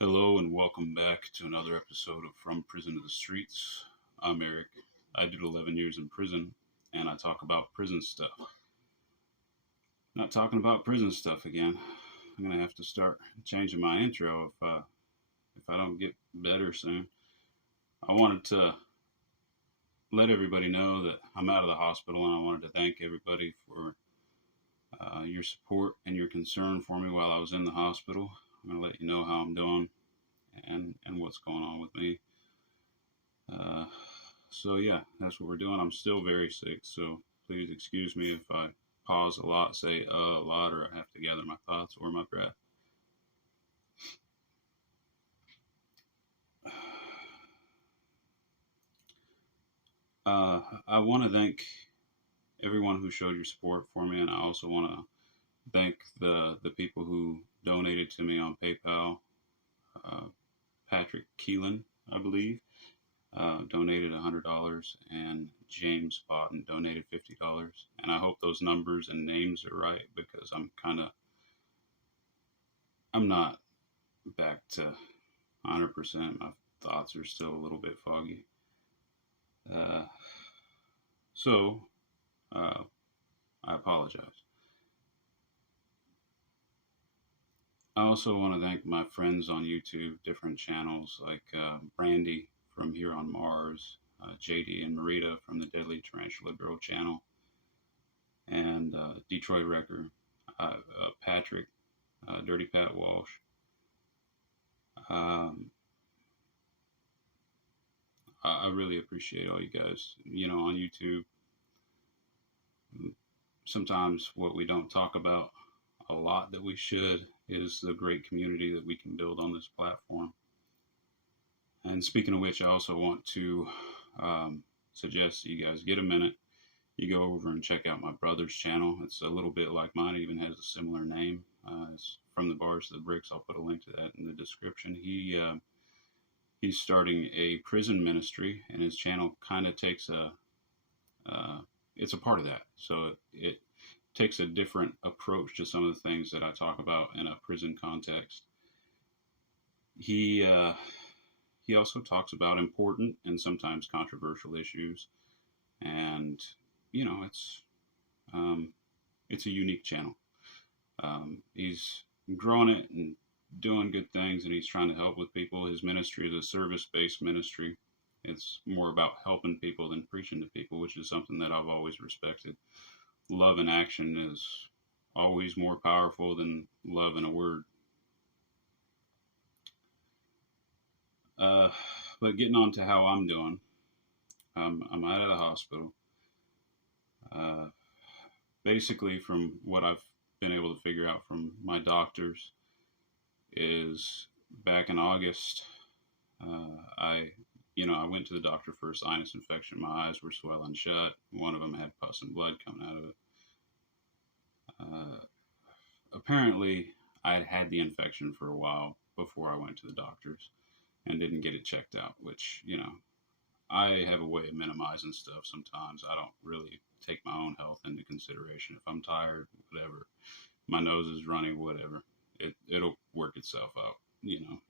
Hello and welcome back to another episode of From Prison to the Streets. I'm Eric. I did 11 years in prison and I talk about prison stuff. Not talking about prison stuff again. I'm going to have to start changing my intro if I don't get better soon. I wanted to let everybody know that I'm out of the hospital and I wanted to thank everybody for your support and your concern for me while I was in the hospital. I'm going to let you know how I'm doing and what's going on with me. So yeah, that's what we're doing. I'm still very sick, so please excuse me if I pause a lot, say a lot, or I have to gather my thoughts or my breath. I want to thank everyone who showed your support for me, and I also want to thank the people who donated to me on PayPal. Patrick Keelan, I believe, donated $100, and James Boughtin donated $50. And I hope those numbers and names are right because I'm not back to 100%. My thoughts are still a little bit foggy. Uh, so I apologize. I also want to thank my friends on YouTube, different channels like Brandy from Here on Mars, JD and Marita from the Deadly Tarantula Girl channel, and Detroit Wrecker, Patrick, Dirty Pat Walsh. I really appreciate all you guys. On YouTube, sometimes what we don't talk about a lot that we should is the great community that we can build on this platform. And speaking of which, I also want to suggest that you guys get a minute. You go over and check out my brother's channel. It's a little bit like mine. It even has a similar name. It's From the Bars to the Bricks. I'll put a link to that in the description. He's starting a prison ministry, and his channel kind of takes it's a part of that. So it takes a different approach to some of the things that I talk about in a prison context. He also talks about important and sometimes controversial issues, and it's a unique channel. He's growing it and doing good things, and he's trying to help with people. His ministry is a service-based ministry. It's more about helping people than preaching to people, which is something that I've always respected. Love in action is always more powerful than love in a word. But getting on to how I'm doing, I'm out of the hospital. Basically, from what I've been able to figure out from my doctors, is back in August, I went to the doctor for a sinus infection. My eyes were swelling shut. One of them had pus and blood coming out of it. Apparently, I had had the infection for a while before I went to the doctors and didn't get it checked out, which, I have a way of minimizing stuff sometimes. I don't really take my own health into consideration. If I'm tired, whatever, my nose is running, whatever, it'll work itself out.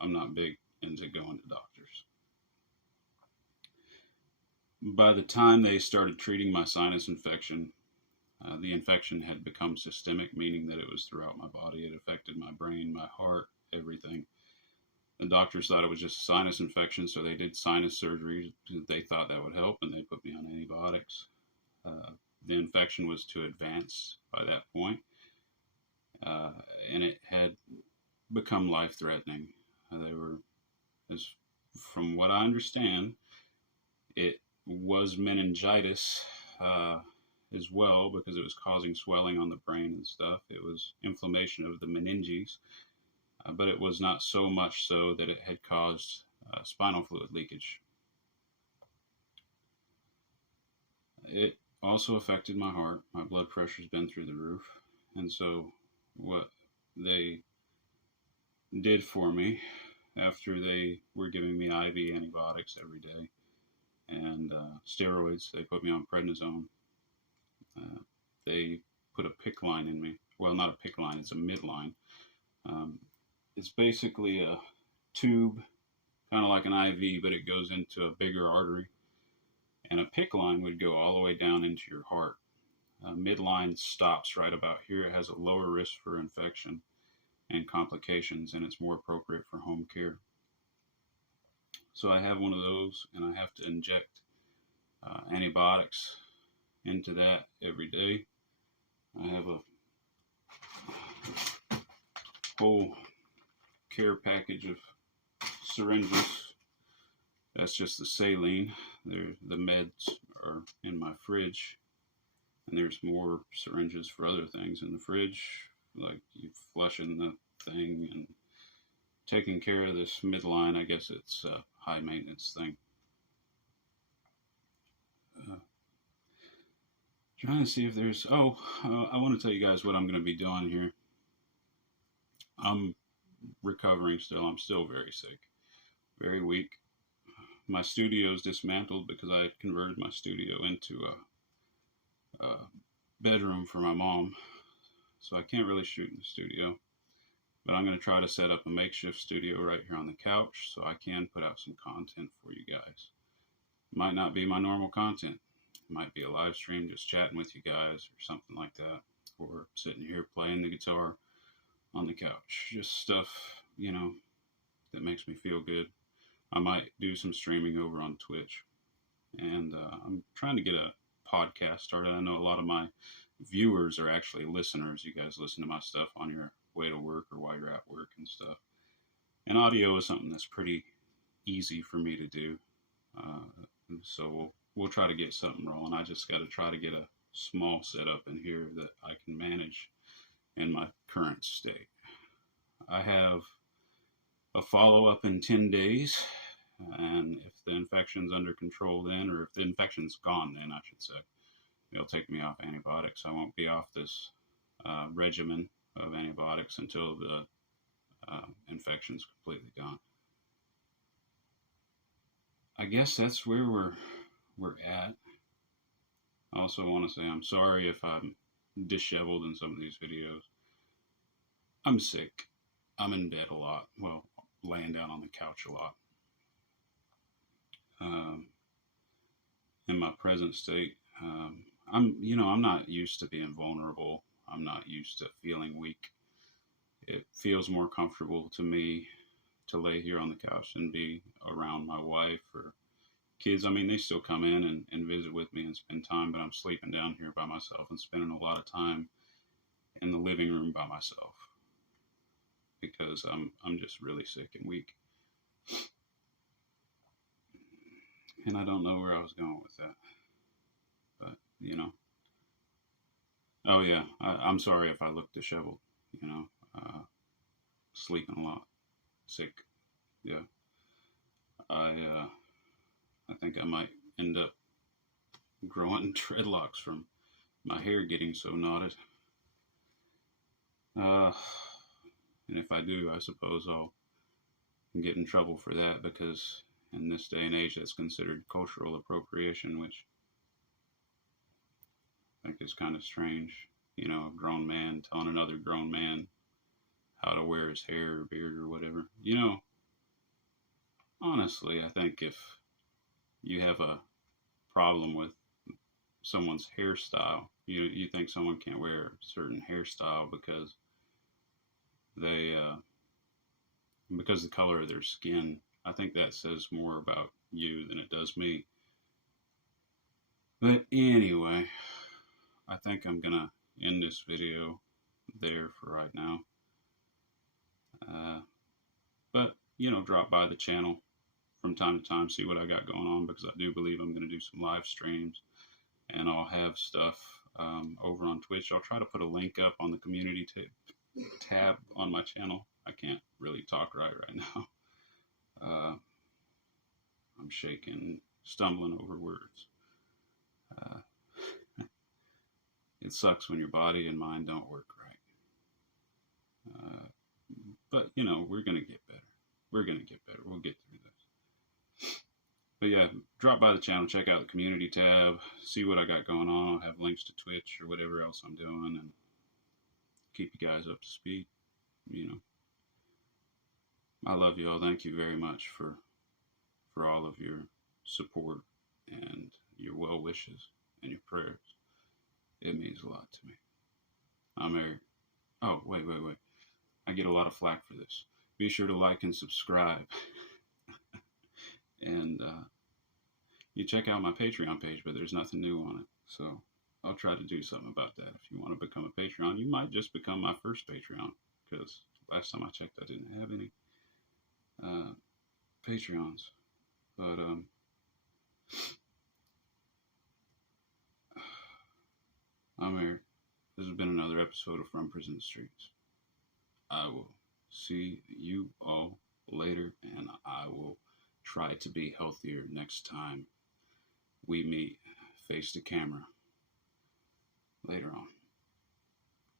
I'm not big into going to doctors. By the time they started treating my sinus infection, the infection had become systemic, meaning that it was throughout my body. It affected my brain, my heart, everything. The doctors thought it was just a sinus infection, so they did sinus surgery. They thought that would help, and they put me on antibiotics. The infection was too advanced by that point, and it had become life-threatening. From what I understand, it was meningitis as well, because it was causing swelling on the brain and stuff. It was inflammation of the meninges, but it was not so much so that it had caused spinal fluid leakage. It also affected my heart. My blood pressure's been through the roof. And so what they did for me, after they were giving me IV antibiotics every day and steroids, they put me on prednisone. They put a PICC line in me. Well, not a PICC line, it's a midline. It's basically a tube, kind of like an IV, but it goes into a bigger artery. And a PICC line would go all the way down into your heart. Midline stops right about here. It has a lower risk for infection and complications, and it's more appropriate for home care. So I have one of those, and I have to inject antibiotics into that every day. I have a whole care package of syringes. That's just the saline. The meds are in my fridge, and there's more syringes for other things in the fridge, like you flushing the thing and taking care of this midline. I guess it's a high maintenance thing. Trying to see if there's, I want to tell you guys what I'm going to be doing here. I'm recovering still. I'm still very sick, very weak. My studio's dismantled because I had converted my studio into a bedroom for my mom. So I can't really shoot in the studio. But I'm going to try to set up a makeshift studio right here on the couch so I can put out some content for you guys. Might not be my normal content. Might be a live stream just chatting with you guys or something like that. Or sitting here playing the guitar on the couch. Just stuff, that makes me feel good. I might do some streaming over on Twitch. And I'm trying to get a podcast started. I know a lot of my viewers are actually listeners. You guys listen to my stuff on your way to work or while you're at work and stuff. And audio is something that's pretty easy for me to do. So we'll try to get something rolling. I just got to try to get a small setup in here that I can manage in my current state. I have a follow-up in 10 days, and if the infection's under control then, or if the infection's gone then, I should say, it'll take me off antibiotics. I won't be off this regimen of antibiotics until the infection's completely gone. I guess that's where we're at. I also want to say I'm sorry if I'm disheveled in some of these videos. I'm sick. I'm in bed a lot. Well, laying down on the couch a lot. In my present state, I'm not used to being vulnerable. I'm not used to feeling weak. It feels more comfortable to me to lay here on the couch and be around my wife or kids. I mean, they still come in and visit with me and spend time, but I'm sleeping down here by myself and spending a lot of time in the living room by myself because I'm just really sick and weak. And I don't know where I was going with that. But, Oh, yeah. I'm sorry if I look disheveled, sleeping a lot. Sick. Yeah. I think I might end up growing dreadlocks from my hair getting so knotted. And if I do, I suppose I'll get in trouble for that because in this day and age that's considered cultural appropriation, which I think is kind of strange. A grown man telling another grown man how to wear his hair or beard or whatever. Honestly, I think if you have a problem with someone's hairstyle, you think someone can't wear a certain hairstyle because because the color of their skin, I think that says more about you than it does me. But anyway, I think I'm gonna end this video there for right now. But drop by the channel from time to time, see what I got going on, because I do believe I'm going to do some live streams, and I'll have stuff over on Twitch. I'll try to put a link up on the community tab on my channel. I can't really talk right now. I'm shaking, stumbling over words. It sucks when your body and mind don't work right. But, we're going to get better. We're going to get better. We'll get through this. But yeah, drop by the channel, check out the community tab, see what I got going on. I'll have links to Twitch or whatever else I'm doing and keep you guys up to speed, I love you all. Thank you very much for all of your support and your well wishes and your prayers. It means a lot to me. I'm Eric. Oh, wait. I get a lot of flack for this. Be sure to like and subscribe. And you check out my Patreon page, but there's nothing new on it. So I'll try to do something about that. If you want to become a Patreon, you might just become my first Patreon, because last time I checked, I didn't have any Patreons. But I'm Eric. This has been another episode of From Prison Streets. I will see you all later, and I will try to be healthier next time we meet face to camera later on.